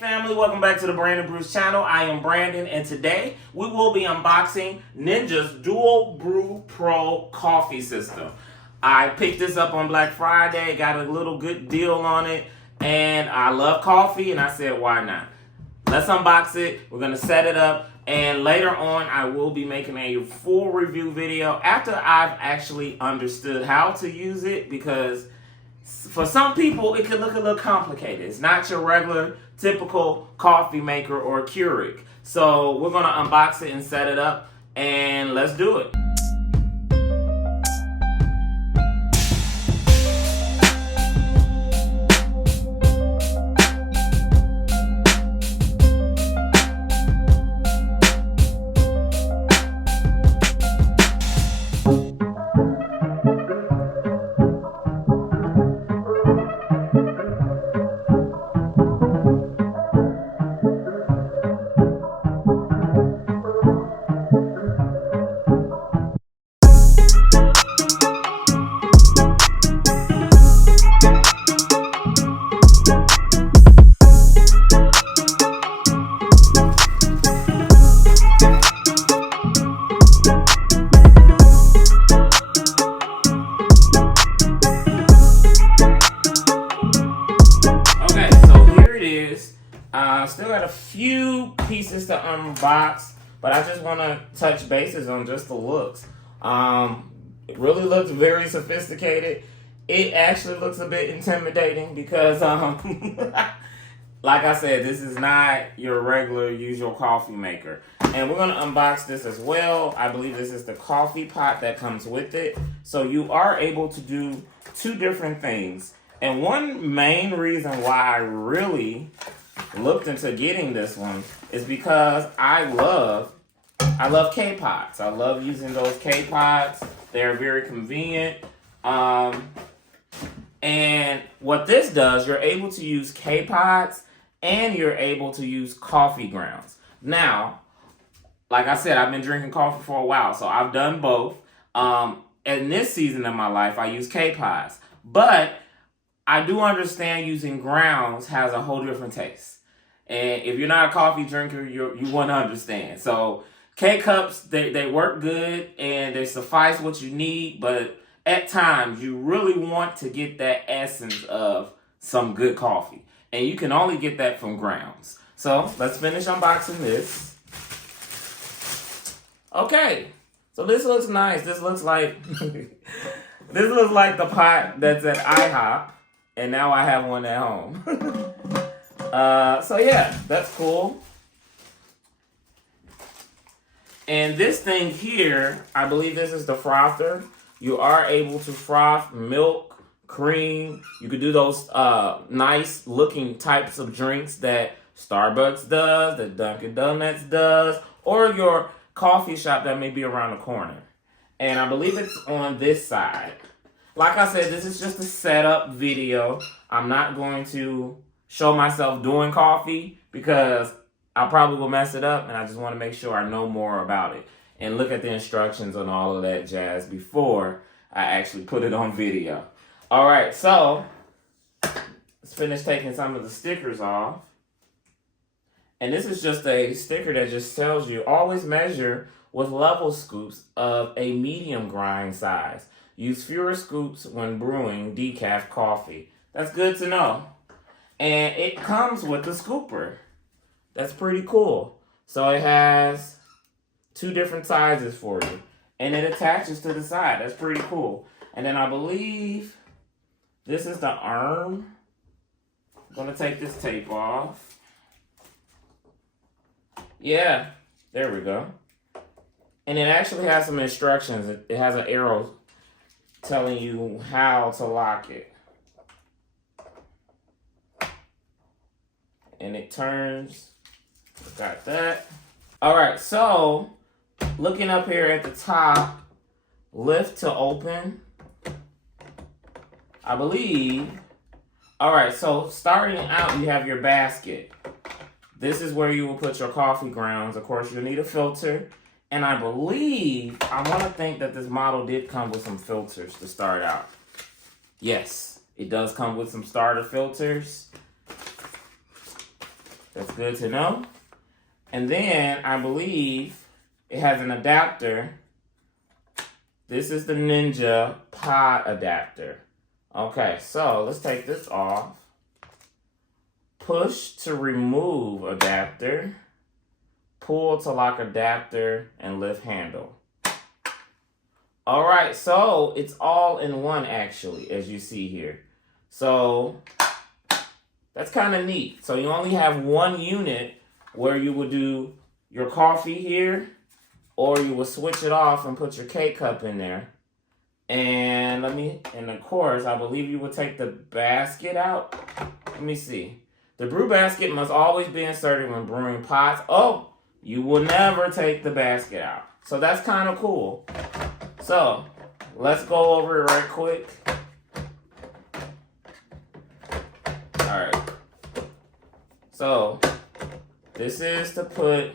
family, welcome back to the Brandon Brews channel. I am Brandon, and today we will be unboxing Ninja's Dual Brew Pro coffee system. I picked this up on Black Friday, got a little good deal on it, and I love coffee, and I said, why not? Let's unbox it. We're going to set it up, and later on I will be making a full review video after I've actually understood how to use it, because for some people it can look a little complicated. It's not your regular typical coffee maker or Keurig. So we're going to unbox it and set it up, and let's do it. Still got a few pieces to unbox, but I just want to touch bases on just the looks. It really looks very sophisticated. It actually looks a bit intimidating because, like I said, this is not your regular usual coffee maker. And we're going to unbox this as well. I believe this is the coffee pot that comes with it. So you are able to do two different things. And one main reason why I really looked into getting this one is because I love K-Pots. I love using those K-Pots. They're very convenient. And what this does, you're able to use K-Pots and you're able to use coffee grounds. Now, like I said, I've been drinking coffee for a while, so I've done both. In this season of my life, I use K-Pots. But I do understand using grounds has a whole different taste. And if you're not a coffee drinker, you want to understand. So K-Cups, they work good and they suffice what you need. But at times, you really want to get that essence of some good coffee. And you can only get that from grounds. So let's finish unboxing this. Okay. So this looks nice. This looks like this looks like the pot that's at IHOP. And now I have one at home. So yeah, that's cool. And this thing here, I believe this is the frother. You are able to froth milk, cream. You could do those nice looking types of drinks that Starbucks does, that Dunkin' Donuts does, or your coffee shop that may be around the corner. And I believe it's on this side. Like I said, this is just a setup video. I'm not going to show myself doing coffee because I probably will mess it up, and I just want to make sure I know more about it and look at the instructions on all of that jazz before I actually put it on video. All right, so let's finish taking some of the stickers off. And this is just a sticker that just tells you always measure with level scoops of a medium grind size. Use fewer scoops when brewing decaf coffee. That's good to know. And it comes with the scooper. That's pretty cool. So it has two different sizes for you. And it attaches to the side. That's pretty cool. And then I believe this is the arm. I'm going to take this tape off. Yeah, there we go. And it actually has some instructions. It has an arrow telling you how to lock it. And it turns. Got that. All right, so looking up here at the top, lift to open, I believe. All right, so starting out, you have your basket. This is where you will put your coffee grounds. Of course, you'll need a filter. And I believe, I want to think that this model did come with some filters to start out. Yes, it does come with some starter filters. That's good to know. And then I believe it has an adapter. This is the Ninja pod adapter. Okay, so let's take this off. Push to remove adapter. Pull to lock adapter and lift handle. All right, so it's all in one actually, as you see here. So that's kind of neat. So you only have one unit where you would do your coffee here, or you would switch it off and put your K-cup in there. And of course, I believe you would take the basket out. Let me see. The brew basket must always be inserted when brewing pots. Oh, you will never take the basket out. So that's kind of cool. So let's go over it right quick. All right. So this is to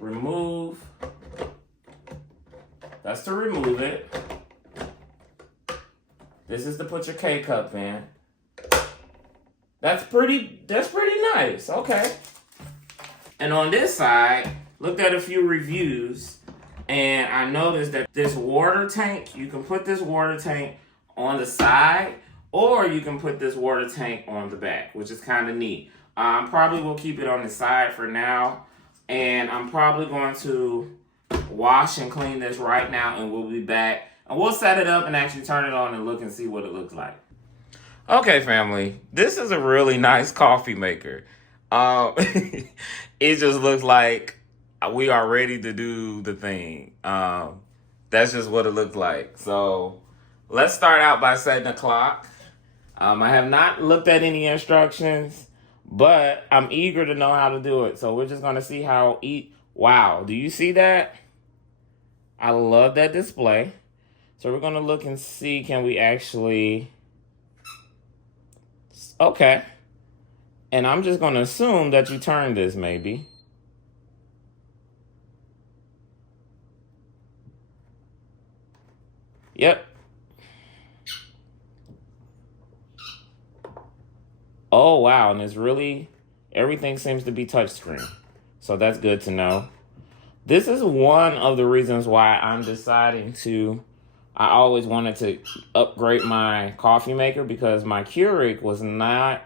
remove. That's to remove it. This is to put your K-cup in. That's pretty nice. Okay. And on this side, looked at a few reviews, and I noticed that this water tank, you can put this water tank on the side, or you can put this water tank on the back, which is kind of neat. Probably will keep it on the side for now, and I'm probably going to wash and clean this right now, and we'll be back. And we'll set it up and actually turn it on and look and see what it looks like. Okay, family, this is a really nice coffee maker. It just looks like we are ready to do the thing. That's just what it looks like. So let's start out by setting the clock. I have not looked at any instructions, but I'm eager to know how to do it. So we're just going to see how wow, do you see that? I love that display. So we're going to look and see, can we actually... Okay. And I'm just going to assume that you turn this maybe. Yep. Oh, wow. And it's really, everything seems to be touchscreen. So that's good to know. This is one of the reasons why I'm deciding to, I always wanted to upgrade my coffee maker, because my Keurig was not,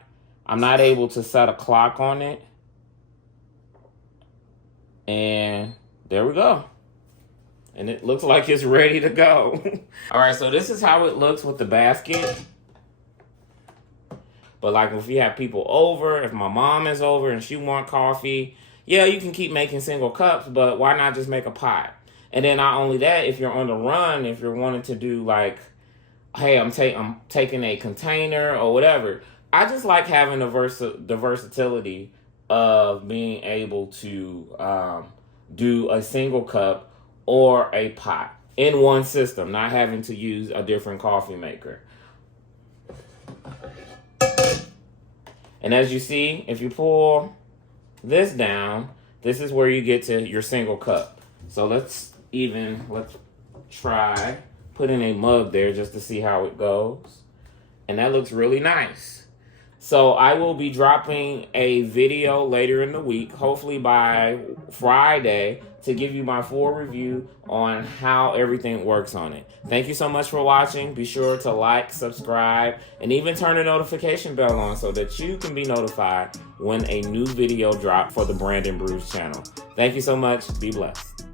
I'm not able to set a clock on it. And there we go. And it looks like it's ready to go. All right, so this is how it looks with the basket. But like if you have people over, if my mom is over and she wants coffee, yeah, you can keep making single cups, but why not just make a pot? And then not only that, if you're on the run, if you're wanting to do like, hey, I'm taking a container or whatever. I just like having the versatility of being able to do a single cup or a pot in one system, not having to use a different coffee maker. And as you see, if you pull this down, this is where you get to your single cup. So let's try putting a mug there just to see how it goes. And that looks really nice. So I will be dropping a video later in the week, hopefully by Friday, to give you my full review on how everything works on it. Thank you so much for watching. Be sure to like, subscribe, and even turn the notification bell on so that you can be notified when a new video drops for the Brandon Brews channel. Thank you so much. Be blessed.